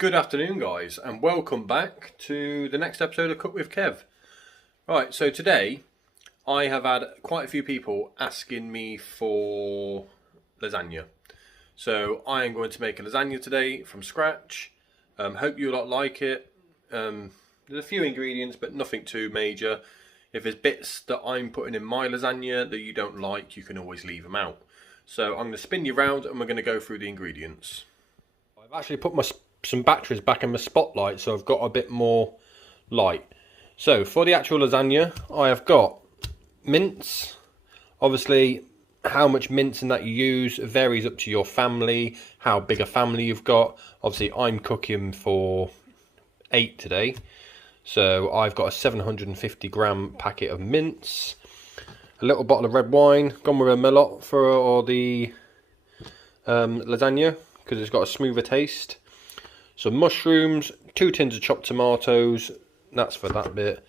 Good afternoon, guys, and welcome back to the next episode of Cook with Kev. Right, so today I have had quite a few people asking me for lasagna. So I am going to make a lasagna today from scratch. Hope you lot like it. There's a few ingredients, but nothing too major. If there's bits that I'm putting in my lasagna that you don't like, you can always leave them out. So I'm going to spin you round and we're going to go through the ingredients. I've actually put some batteries back in my spotlight, so I've got a bit more light. So for the actual lasagna, I have got mince. Obviously, how much mince in that you use varies up to your family, how big a family you've got. Obviously, I'm cooking for 8 today, so I've got a 750 gram packet of mince, a little bottle of red wine, gone with a Merlot for the lasagna because it's got a smoother taste. Some mushrooms, 2 tins of chopped tomatoes, that's for that bit.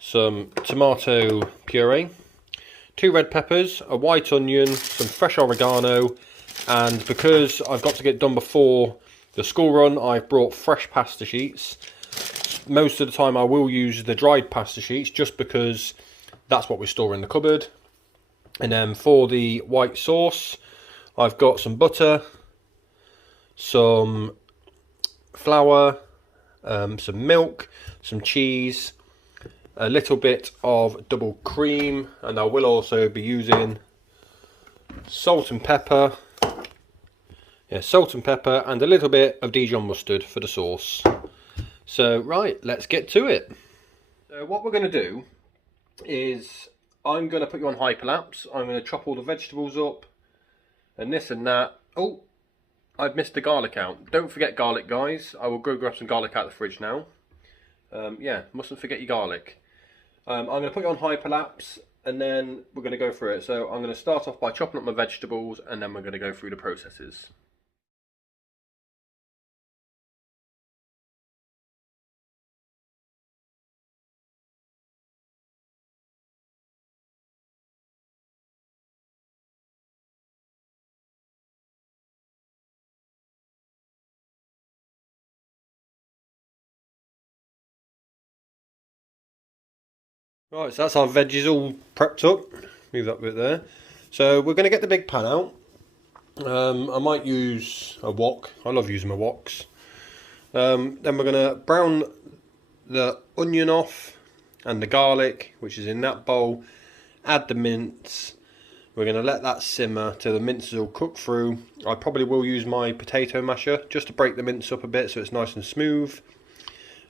Some tomato puree, 2 red peppers, a white onion, some fresh oregano, and because I've got to get done before the school run, I've brought fresh pasta sheets. Most of the time I will use the dried pasta sheets just because that's what we store in the cupboard. And then for the white sauce, I've got some butter, some flour, some milk, some cheese, a little bit of double cream, and I will also be using salt and pepper. Yeah, salt and pepper, and a little bit of Dijon mustard for the sauce. So right, let's get to it. So what we're going to do is I'm going to put you on hyperlapse. I'm going to chop all the vegetables up and this and that. Oh, I've missed the garlic out. Don't forget garlic, guys. I will go grab some garlic out of the fridge now. Yeah, mustn't forget your garlic. I'm going to put you on hyperlapse and then we're going to go through it. So I'm going to start off by chopping up my vegetables and then we're going to go through the processes. Right, so that's our veggies all prepped up. Move that bit there. So we're going to get the big pan out. I might use a wok. I love using my woks. Then we're going to brown the onion off and the garlic, which is in that bowl. Add the mince. We're going to let that simmer till the mince is all cooked through. I probably will use my potato masher just to break the mince up a bit so it's nice and smooth.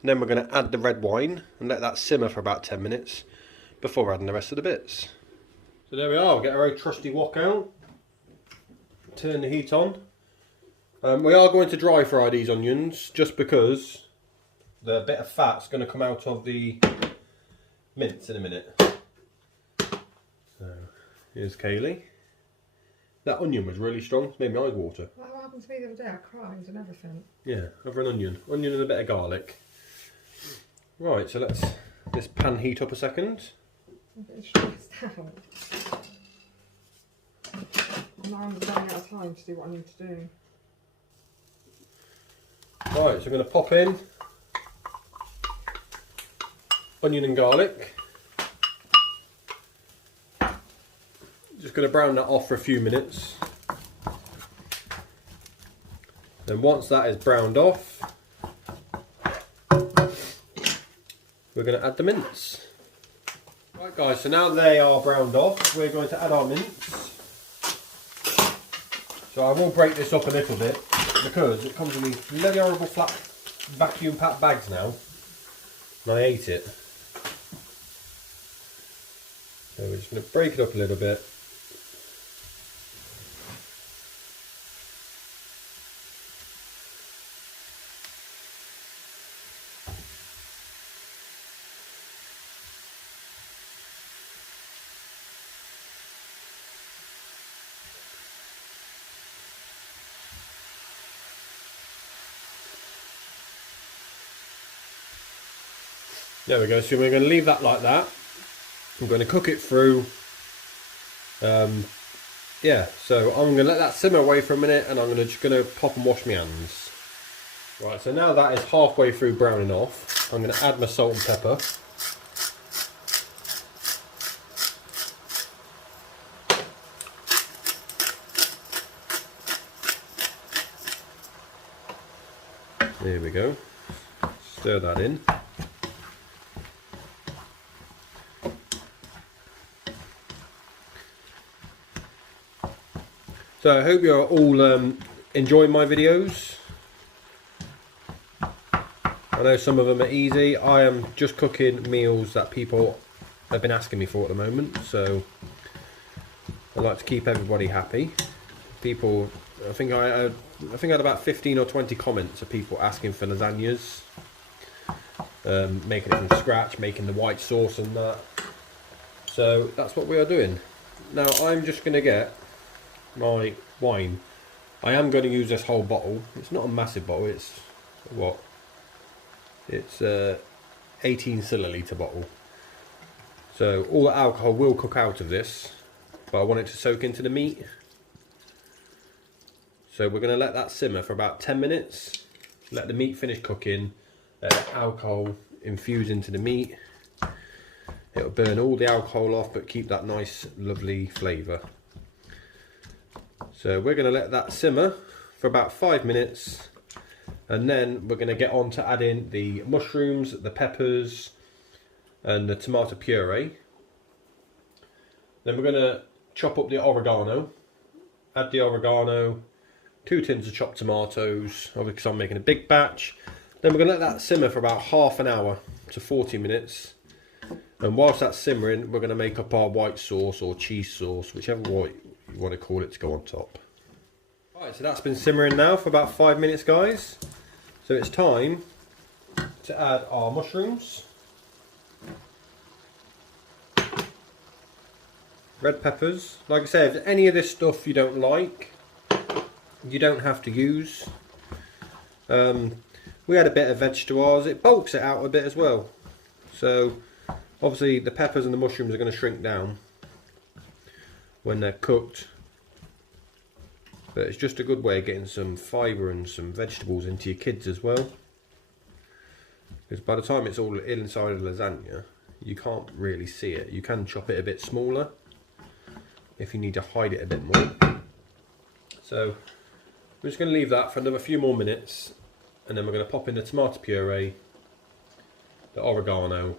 And then we're going to add the red wine and let that simmer for about 10 minutes before adding the rest of the bits. So there we are, we'll get our old trusty wok out. Turn the heat on. We are going to dry fry these onions just because the bit of fat's going to come out of the mince in a minute. So here's Kaylee. That onion was really strong, it's made my eyes water. Well, what happened to me the other day? I cried and everything. Yeah, over an onion. Onion and a bit of garlic. Right, so let's this pan heat up a second. I'm getting stressed out. Now I'm running out of time to do what I need to do. Right, so we're going to pop in onion and garlic. Just going to brown that off for a few minutes. Then once that is browned off, we're going to add the mince. Right guys, so now they are browned off, we're going to add our mince. So I will break this up a little bit because it comes in these bloody horrible flat vacuum packed bags now. And I hate it. So we're just going to break it up a little bit. There we go, so we're going to leave that like that. I'm going to cook it through. Yeah, so I'm going to let that simmer away for a minute and I'm just going to pop and wash my hands. Right, so now that is halfway through browning off, I'm going to add my salt and pepper. There we go. Stir that in. So I hope you're all enjoying my videos. I know some of them are easy. I am just cooking meals that people have been asking me for at the moment, so I like to keep everybody happy. People, I think I had about 15 or 20 comments of people asking for lasagnas, making it from scratch, making the white sauce and that. So that's what we are doing. Now I'm just going to get my wine. I am going to use this whole bottle. It's not a massive bottle. It's what? It's 18 milliliter bottle. So all the alcohol will cook out of this, but I want it to soak into the meat. So we're going to let that simmer for about 10 minutes. Let the meat finish cooking. Let the alcohol infuse into the meat. It'll burn all the alcohol off, but keep that nice, lovely flavour. So we're going to let that simmer for about 5 minutes. And then we're going to get on to adding the mushrooms, the peppers and the tomato puree. Then we're going to chop up the oregano, add the oregano, 2 tins of chopped tomatoes, obviously because I'm making a big batch. Then we're going to let that simmer for about half an hour to 40 minutes. And whilst that's simmering, we're going to make up our white sauce or cheese sauce, whichever way you want to call it, to go on top. Right, so that's been simmering now for about 5 minutes, guys. So it's time to add our mushrooms, red peppers. Like I said, if any of this stuff you don't like, you don't have to use. We had a bit of veg to ours. It bulks it out a bit as well. So obviously the peppers and the mushrooms are going to shrink down when they're cooked. But it's just a good way of getting some fibre and some vegetables into your kids as well. Because by the time it's all inside of lasagna, you can't really see it. You can chop it a bit smaller if you need to hide it a bit more. So we're just going to leave that for another few more minutes, and then we're going to pop in the tomato puree, the oregano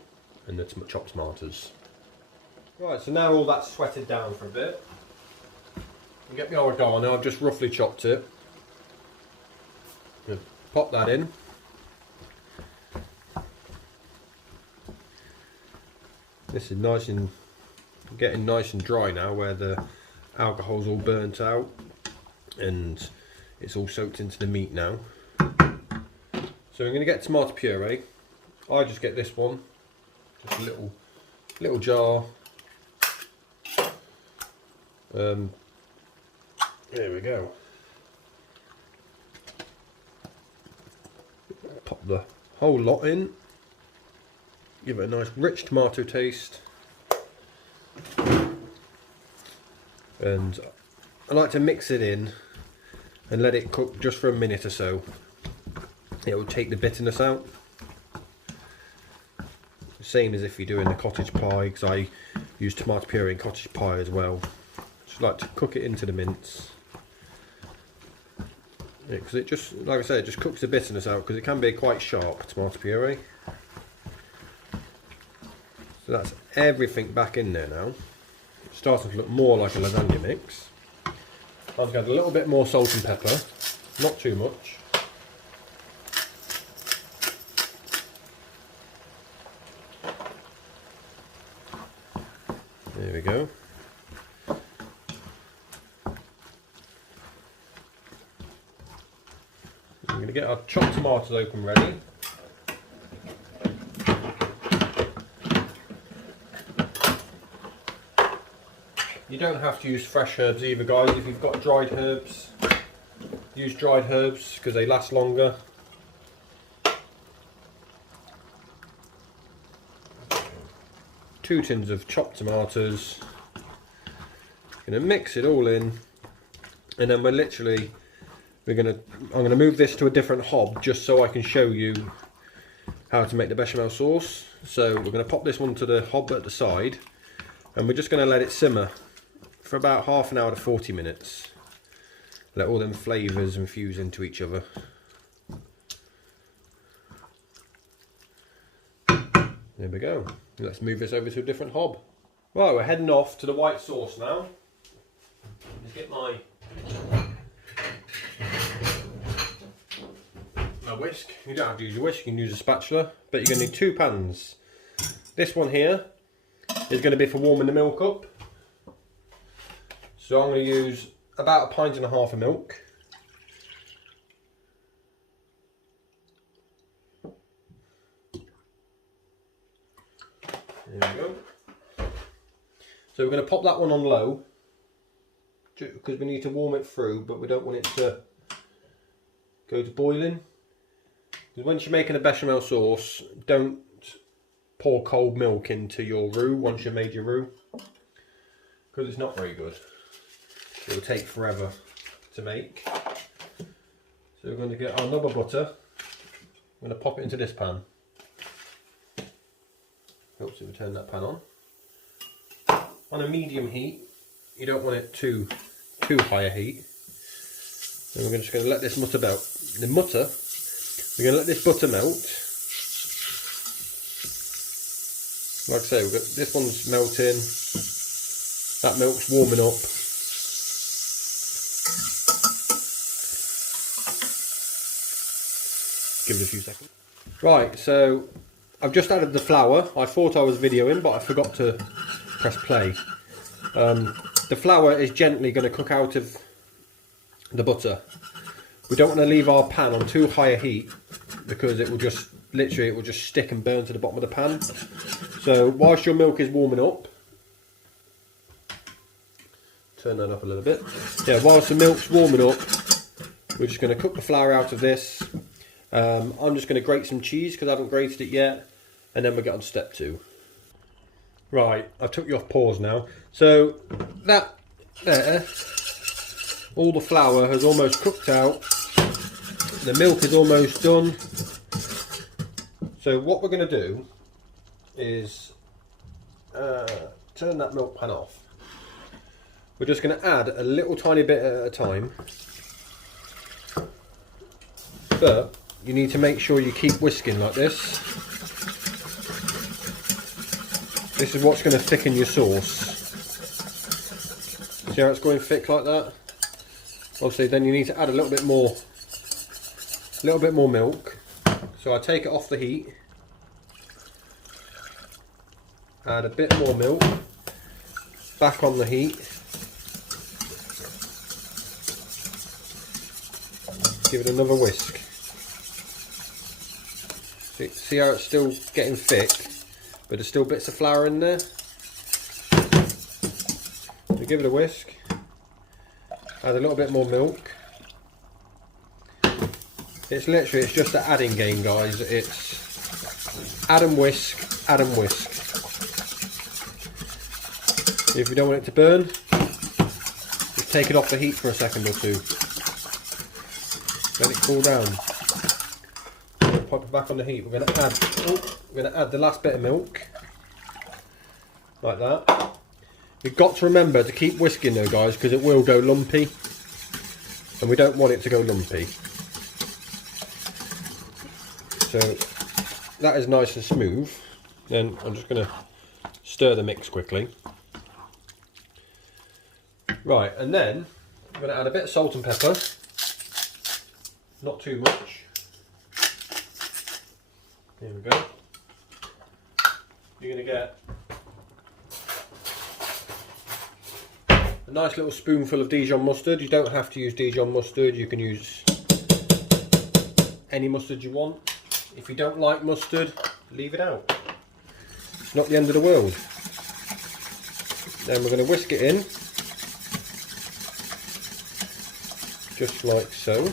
and the chopped tomatoes. Right, so now all that's sweated down for a bit. You get the oregano, I've just roughly chopped it. Pop that in. This is nice and getting nice and dry now, where the alcohol's all burnt out and it's all soaked into the meat now. So I'm going to get tomato puree. I just get this one, just a little jar. There we go. Pop the whole lot in. Give it a nice rich tomato taste. And I like to mix it in and let it cook just for a minute or so. It will take the bitterness out. Same as if you're doing a cottage pie, because I use tomato puree in cottage pie as well. Just like to cook it into the mince. Because it just, like I said, it just cooks the bitterness out, because it can be quite sharp, tomato puree. So that's everything back in there now. It's starting to look more like a lasagna mix. I've got a little bit more salt and pepper, not too much. There we go. We're going to get our chopped tomatoes open ready. You don't have to use fresh herbs either, guys. If you've got dried herbs, use dried herbs because they last longer. 2 tins of chopped tomatoes. Going to mix it all in, and then we're literally I'm gonna move this to a different hob just so I can show you how to make the bechamel sauce. So we're going to pop this one to the hob at the side, and we're just going to let it simmer for about half an hour to 40 minutes. Let all them flavours infuse into each other. There we go. Let's move this over to a different hob. Right, we're heading off to the white sauce now. Let's get my whisk. You don't have to use a whisk, you can use a spatula, but you're going to need 2 pans. This one here is going to be for warming the milk up. So I'm going to use about 1.5 pints of milk. There we go. So we're going to pop that one on low because we need to warm it through, but we don't want it to go to boiling. Because once you're making a bechamel sauce, don't pour cold milk into your roux once you've made your roux, because it's not very good. It will take forever to make. So we're going to get our nub of butter. I'm going to pop it into this pan. Helps if we turn that pan on. On a medium heat. You don't want it too high a heat. And we're just going to let this butter melt. We're going to let this butter melt. Like I say, we've got this one's melting. That milk's warming up. Give it a few seconds. Right, so I've just added the flour. I thought I was videoing, but I forgot to press play. The flour is gently going to cook out of the butter. We don't want to leave our pan on too high a heat because it will just stick and burn to the bottom of the pan. So whilst your milk is warming up, turn that up a little bit. Yeah, whilst the milk's warming up, we're just going to cook the flour out of this. I'm just going to grate some cheese because I haven't grated it yet, and then we'll get on step 2. Right, I've took you off pause now. So that there, all the flour has almost cooked out. The milk is almost done. So what we're going to do is turn that milk pan off. We're just going to add a little tiny bit at a time. But you need to make sure you keep whisking like this. This is what's going to thicken your sauce. See how it's going thick like that? Obviously then you need to add a little bit more milk. So I take it off the heat, add a bit more milk, back on the heat, give it another whisk. See how it's still getting thick, but there's still bits of flour in there. So give it a whisk, add a little bit more milk. It's just an adding game, guys. It's add and whisk, add and whisk. If you don't want it to burn, just take it off the heat for a second or two. Let it cool down. Pop it back on the heat. We're going to add the last bit of milk, like that. You've got to remember to keep whisking though, guys, because it will go lumpy, and we don't want it to go lumpy. So that is nice and smooth. Then I'm just going to stir the mix quickly. Right, and then I'm going to add a bit of salt and pepper. Not too much. Here we go. You're going to get a nice little spoonful of Dijon mustard. You don't have to use Dijon mustard. You can use any mustard you want. If you don't like mustard, leave it out. It's not the end of the world. Then we're going to whisk it in, just like so.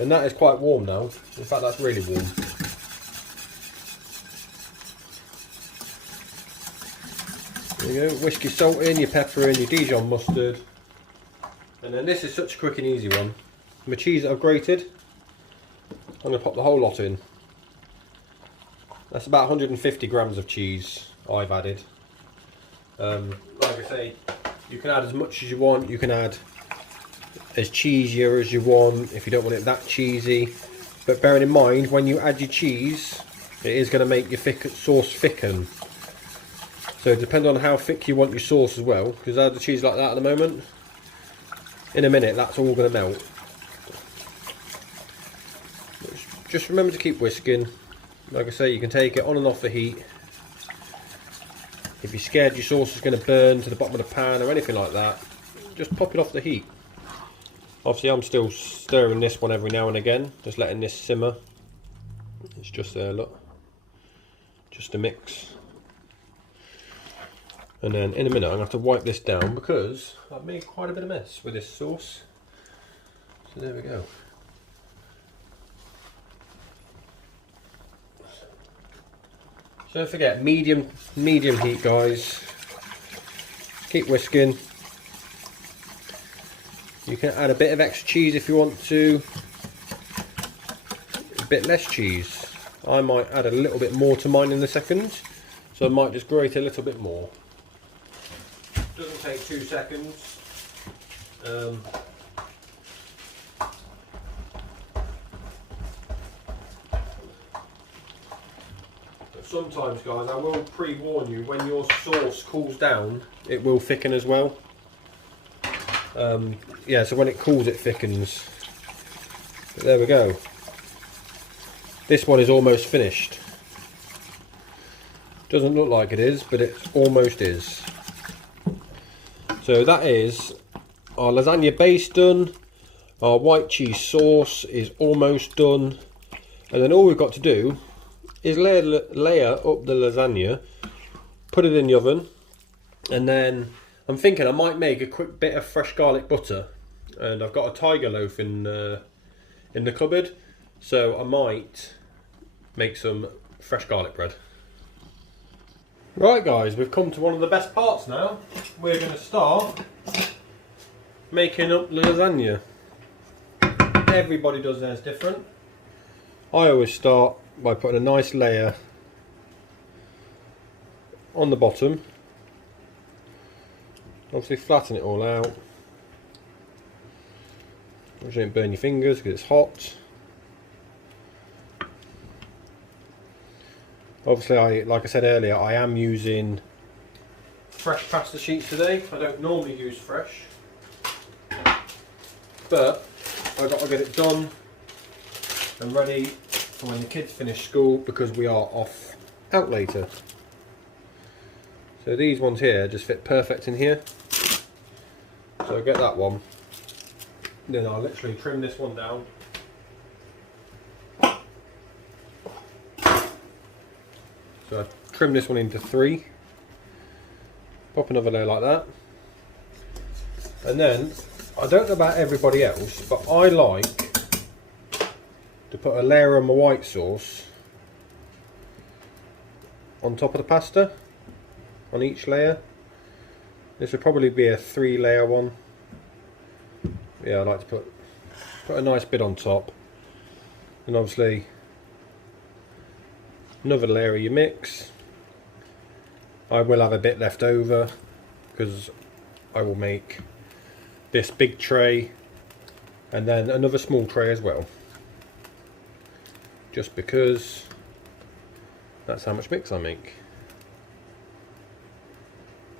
And that is quite warm now. In fact, that's really warm. There you go. Whisk your salt in, your pepper in, your Dijon mustard. And then this is such a quick and easy one. My cheese that I've grated, I'm going to pop the whole lot in. That's about 150 grams of cheese I've added. Like I say, you can add as much as you want. You can add as cheesier as you want if you don't want it that cheesy. But bearing in mind, when you add your cheese, it is going to make your sauce thicken. So depending on how thick you want your sauce as well, because I have the cheese like that at the moment, in a minute that's all going to melt. Just remember to keep whisking. Like I say, you can take it on and off the heat. If you're scared your sauce is going to burn to the bottom of the pan or anything like that, just pop it off the heat. Obviously I'm still stirring this one every now and again, just letting this simmer. It's just there, look. Just a mix. And then in a minute I'm going to have to wipe this down because I've made quite a bit of mess with this sauce. So there we go. So don't forget, medium heat guys. Keep whisking. You can add a bit of extra cheese if you want to. A bit less cheese. I might add a little bit more to mine in a second. So I might just grate a little bit more. Doesn't take 2 seconds. Sometimes guys, I will pre-warn you, when your sauce cools down it will thicken as well. Yeah, so when it cools it thickens. But there we go. This one is almost finished. Doesn't look like it is, but it almost is. So that is our lasagna base done. Our white cheese sauce is almost done. And then all we've got to do is layer up the lasagna, put it in the oven, and then I'm thinking I might make a quick bit of fresh garlic butter, and I've got a tiger loaf in the cupboard, so I might make some fresh garlic bread. Right guys, we've come to one of the best parts now. We're going to start making up the lasagna. Everybody does theirs different. I always start by putting a nice layer on the bottom. Obviously flatten it all out. Don't burn your fingers because it's hot. Obviously, like I said earlier, I am using fresh pasta sheets today. I don't normally use fresh, but I've got to get it done and ready for when the kids finish school, because we are off out later. So these ones here just fit perfect in here. So I get that one. Then I'll literally trim this one down. So I trim this one into 3. Pop another layer like that. And then, I don't know about everybody else, but I like to put a layer of my white sauce on top of the pasta, on each layer. This would probably be a 3-layer one. Yeah, I like to put a nice bit on top, and obviously another layer of your mix. I will have a bit left over because I will make this big tray and then another small tray as well, just because that's how much mix I make.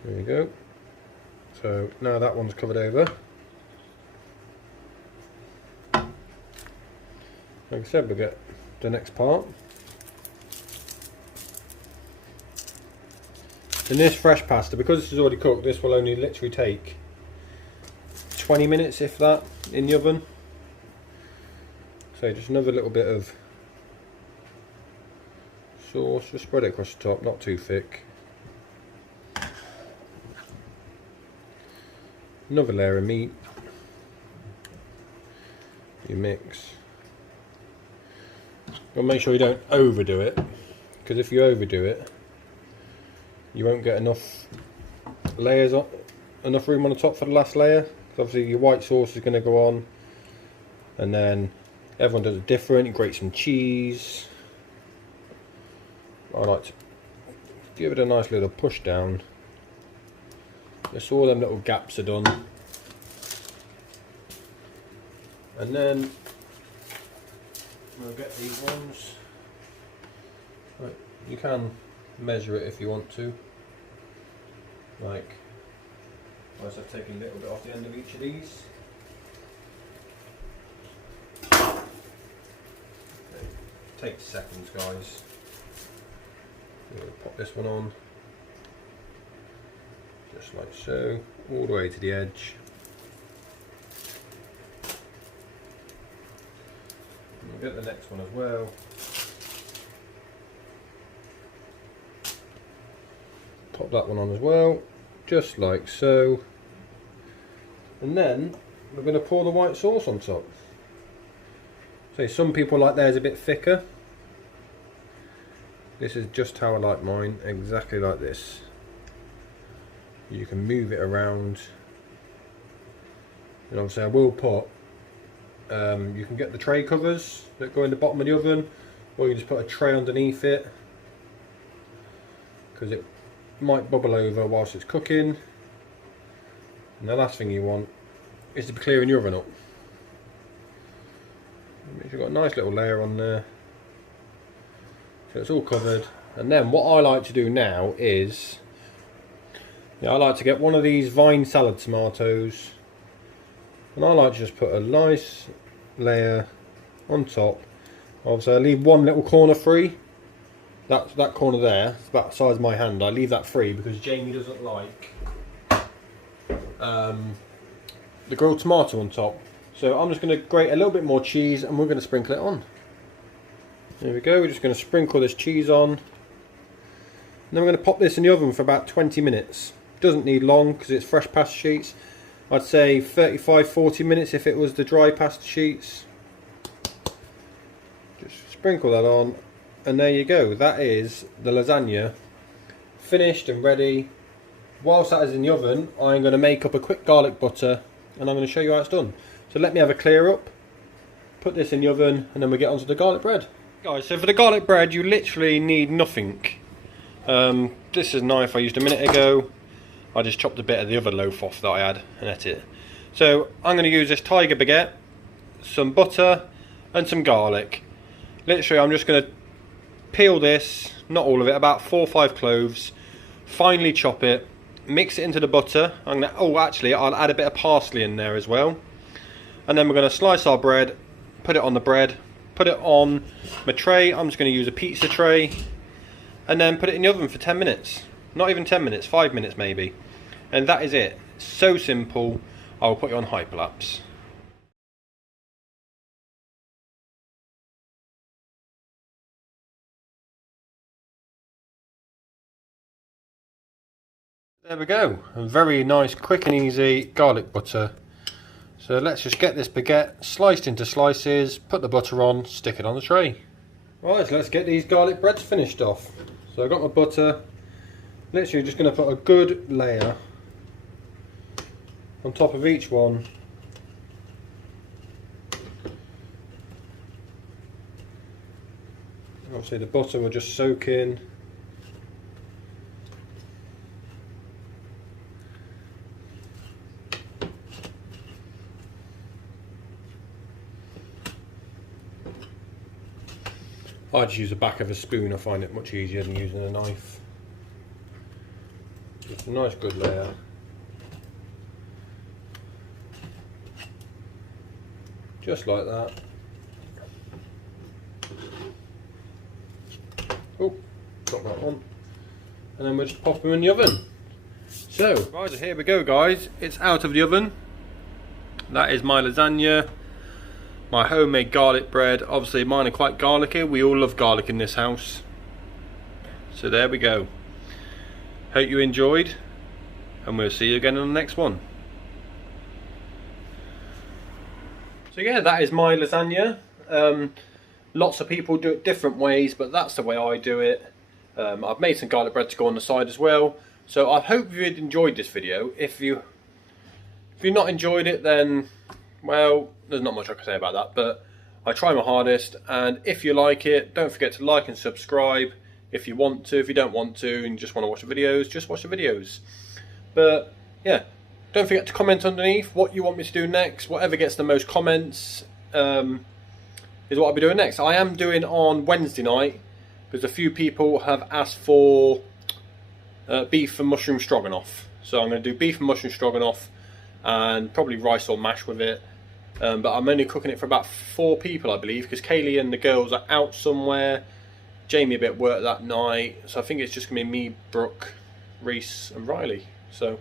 There you go. So now that one's covered over. Like I said, we'll get the next part. And this fresh pasta, because this is already cooked, this will only literally take 20 minutes, if that, in the oven. So just another little bit of sauce, just spread it across the top, not too thick. Another layer of meat. You mix. But make sure you don't overdo it, because if you overdo it, you won't get enough layers, enough room on the top for the last layer. So obviously your white sauce is going to go on, and then everyone does it different. You grate some cheese. I like to give it a nice little push down. Just all them little gaps are done. And then we'll get these ones. Right, you can measure it if you want to. Like, I was taking a little bit off the end of each of these. Okay. Takes seconds, guys. We'll pop this one on, just like so, all the way to the edge. And we'll get the next one as well. Pop that one on as well, just like so. And then we're going to pour the white sauce on top. So some people like theirs a bit thicker. This is just how I like mine, exactly like this. You can move it around. And obviously I will put, you can get the tray covers that go in the bottom of the oven, or you can just put a tray underneath it, because it might bubble over whilst it's cooking. And the last thing you want is to be clearing your oven up. You've got a nice little layer on there. So it's all covered. And then what I like to do now is, I like to get one of these vine salad tomatoes, and I like to just put a nice layer on top. Obviously I leave one little corner free. That corner there, it's about the size of my hand. I leave that free because Jamie doesn't like the grilled tomato on top. So I'm just going to grate a little bit more cheese and we're going to sprinkle it on. There we go, we're just going to sprinkle this cheese on. And then we're going to pop this in the oven for about 20 minutes. Doesn't need long because it's fresh pasta sheets. I'd say 35-40 minutes if it was the dry pasta sheets. Just sprinkle that on, and there you go. That is the lasagna finished and ready. Whilst that is in the oven, I'm going to make up a quick garlic butter and I'm going to show you how it's done. So let me have a clear up, put this in the oven, and then we get onto the garlic bread. Guys, so for the garlic bread you literally need nothing. This is a knife I used a minute ago. I just chopped a bit of the other loaf off that I had and ate it. So I'm going to use this tiger baguette, some butter and some garlic. Literally I'm just going to peel this, not all of it, about 4 or 5 cloves, finely chop it, mix it into the butter. I'm going to, oh actually I'll add a bit of parsley in there as well. And then we're going to slice our bread, put it on the bread, put it on my tray. I'm just going to use a pizza tray, and then put it in the oven for 10 minutes. Not even 10 minutes, 5 minutes maybe. And that is it. So simple. I will put you on hyperlapse. There we go. A very nice, quick and easy garlic butter. So let's just get this baguette sliced into slices, put the butter on, stick it on the tray. Right, so let's get these garlic breads finished off. So I've got my butter. Literally just going to put a good layer on top of each one. Obviously the butter will just soak in. I just use the back of a spoon. I find it much easier than using a knife. Just a nice good layer. Just like that. Oh, got that one. And then we'll just pop them in the oven. So, right, here we go guys. It's out of the oven. That is my lasagna. My homemade garlic bread. Obviously mine are quite garlicky. We all love garlic in this house. So there we go. Hope you enjoyed, and we'll see you again on the next one. So yeah, that is my lasagna. Lots of people do it different ways, but that's the way I do it. I've made some garlic bread to go on the side as well. So I hope you enjoyed this video. If you If you've not enjoyed it, then, well, there's not much I can say about that, but I try my hardest, and if you like it, don't forget to like and subscribe if you want to. If you don't want to and you just want to watch the videos, just watch the videos. But yeah, don't forget to comment underneath what you want me to do next. Whatever gets the most comments is what I'll be doing next. I am doing on Wednesday night because a few people have asked for beef and mushroom stroganoff. So I'm going to do beef and mushroom stroganoff and probably rice or mash with it. But I'm only cooking it for about 4 people, I believe, because Kaylee and the girls are out somewhere. Jamie a bit at work that night, so I think it's just going to be me, Brooke, Reese and Riley. So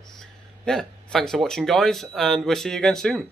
yeah, thanks for watching, guys, and we'll see you again soon.